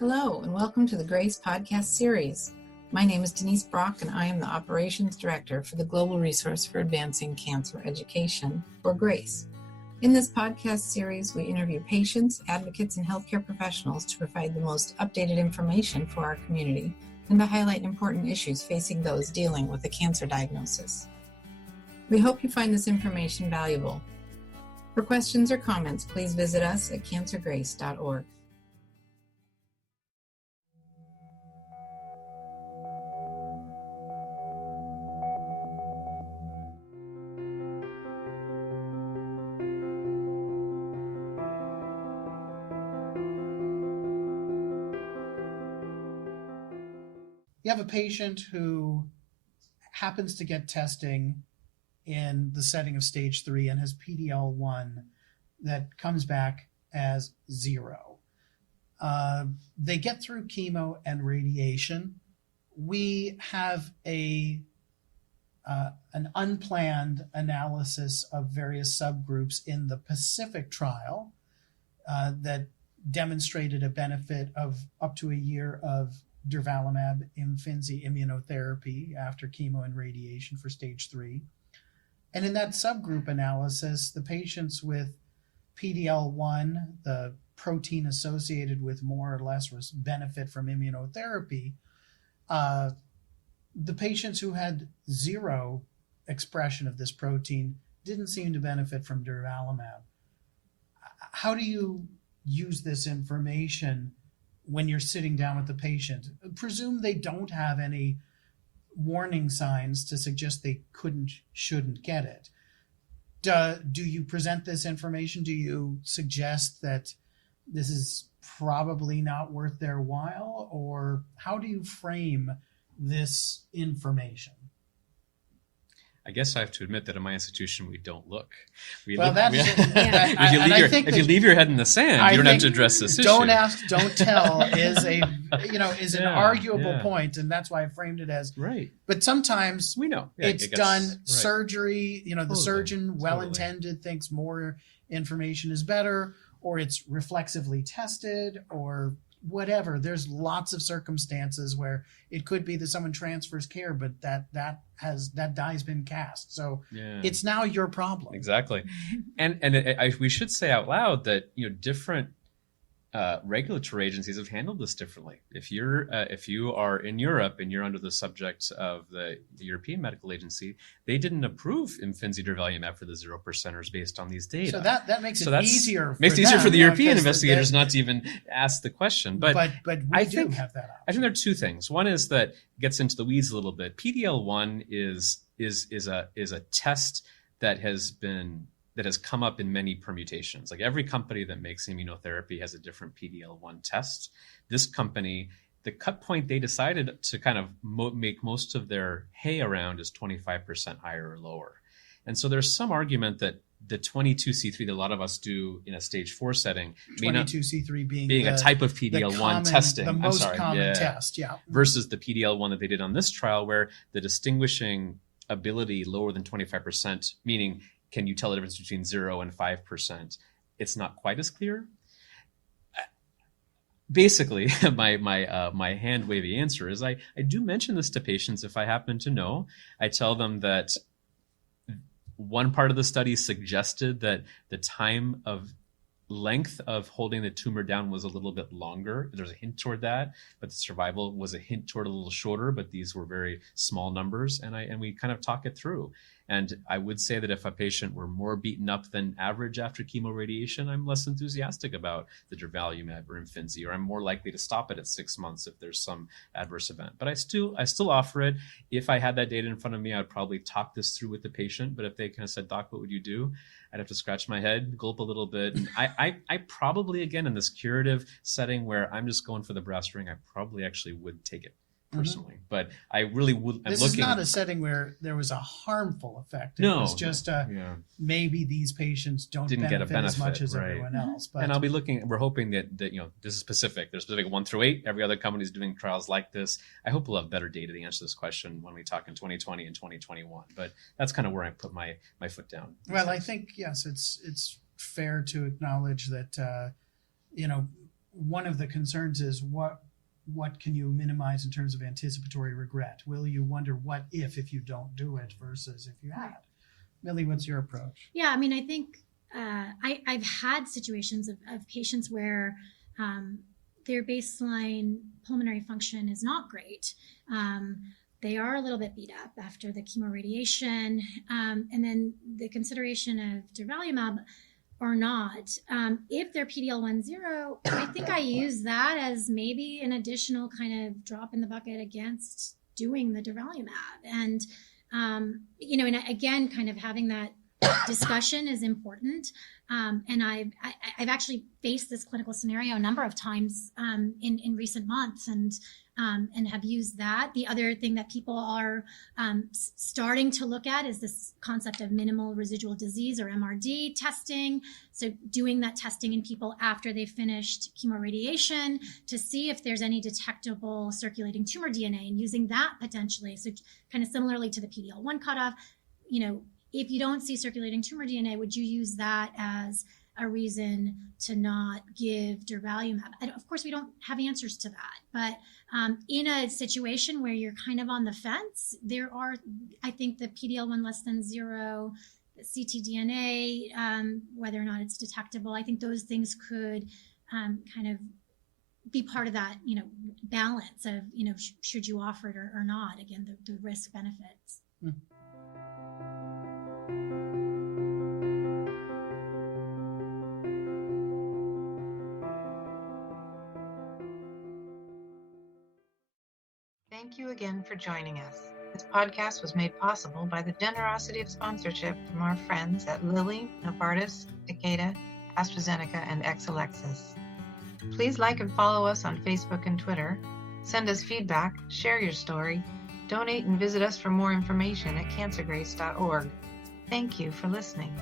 Hello, and welcome to the GRACE podcast series. My name is Denise Brock, and I am the Operations Director for the Global Resource for Advancing Cancer Education, or GRACE. In this podcast series, we interview patients, advocates, and healthcare professionals to provide the most updated information for our community and to highlight important issues facing those dealing with a cancer diagnosis. We hope you find this information valuable. For questions or comments, please visit us at cancergrace.org. You have a patient who happens to get testing in the setting of stage 3 and has PD-L1 that comes back as 0. They get through chemo and radiation. We have an unplanned analysis of various subgroups in the Pacific trial that demonstrated a benefit of up to a year of durvalumab Imfinzi immunotherapy after chemo and radiation for stage 3. And in that subgroup analysis, the patients with PD-L1, the protein associated with more or less benefit from immunotherapy, the patients who had 0 expression of this protein didn't seem to benefit from durvalumab. How do you use this information when you're sitting down with the patient? Presume they don't have any warning signs to suggest they shouldn't get it. Do you present this information? Do you suggest that this is probably not worth their while? Or how do you frame this information? I guess I have to admit that in my institution, we don't look. If you leave your head in the sand, you don't have to address this issue. Don't ask, don't tell is an arguable point, and that's why I framed it as right. But sometimes we know it's done right. Surgery. The totally. Surgeon, well-intended, thinks more information is better, or it's reflexively tested, or whatever. There's lots of circumstances where it could be that someone transfers care, but that die's been cast. So It's now your problem. Exactly. And we should say out loud that different regulatory agencies have handled this differently. If you are in Europe and you're under the subject of the European Medical Agency, they didn't approve Imfinzi durvalumab for the 0%ers based on these data. So that makes it easier. Makes it easier for the European investigators not to even ask the question. But we do have that option. I think there are two things. One is that it gets into the weeds a little bit. PD-L1 is a test that has come up in many permutations. Like every company that makes immunotherapy has a different PD-L1 test. This company, the cut point they decided to kind of make most of their hay around is 25% higher or lower. And so there's some argument that the 22C3 that a lot of us do in a stage 4 setting, 22C3 being a type of PD-L1 testing, the most common test, versus the PD-L1 that they did on this trial, where the distinguishing ability lower than 25%, meaning can you tell the difference between 0 and 5%? It's not quite as clear. Basically, my hand wavy answer is I do mention this to patients if I happen to know. I tell them that one part of the study suggested that the time of length of holding the tumor down was a little bit longer. There's a hint toward that, but the survival was a hint toward a little shorter, but these were very small numbers, and we kind of talk it through. And I would say that if a patient were more beaten up than average after chemo radiation, I'm less enthusiastic about the durvalumab or Imfinzi, or I'm more likely to stop it at 6 months if there's some adverse event. But I still offer it. If I had that data in front of me, I'd probably talk this through with the patient. But if they kind of said, "Doc, what would you do?" I'd have to scratch my head, gulp a little bit. And I probably, again, in this curative setting where I'm just going for the brass ring, I probably actually would take it personally. But I really would. This is not a setting where there was a harmful effect. It was just maybe these patients didn't get a benefit as much as everyone else. But, and I'll be looking. We're hoping that this is specific. There's specific 1 through 8. Every other company is doing trials like this. I hope we'll have better data to answer this question when we talk in 2020 and 2021. But that's kind of where I put my foot down. Well, I think yes, it's fair to acknowledge that one of the concerns is what can you minimize in terms of anticipatory regret? Will you wonder what if you don't do it versus if you had? Millie, what's your approach? Yeah, I mean, I think I've had situations of patients where their baseline pulmonary function is not great. They are a little bit beat up after the chemoradiation, and then the consideration of durvalumab or not. If they're PD-L1 0, I think I use that as maybe an additional kind of drop in the bucket against doing the durvalumab. And, and again, kind of having that discussion is important. And I've actually faced this clinical scenario a number of times in recent months, and have used that. The other thing that people are starting to look at is this concept of minimal residual disease, or MRD testing. So doing that testing in people after they've finished chemoradiation to see if there's any detectable circulating tumor DNA, and using that potentially. So kind of similarly to the PD-L1 cutoff, if you don't see circulating tumor DNA, would you use that as a reason to not give durvalumab? And of course, we don't have answers to that, but in a situation where you're kind of on the fence, there are, I think, the PD-L1 less than 0, the ctDNA, whether or not it's detectable. I think those things could kind of be part of that, balance of, should you offer it or not? Again, the risk benefits. Mm. Thank you again for joining us. This podcast was made possible by the generosity of sponsorship from our friends at Lilly, Novartis, Takeda, AstraZeneca, and Exelixis. Please like and follow us on Facebook and Twitter. Send us feedback, share your story, donate, and visit us for more information at cancergrace.org. Thank you for listening.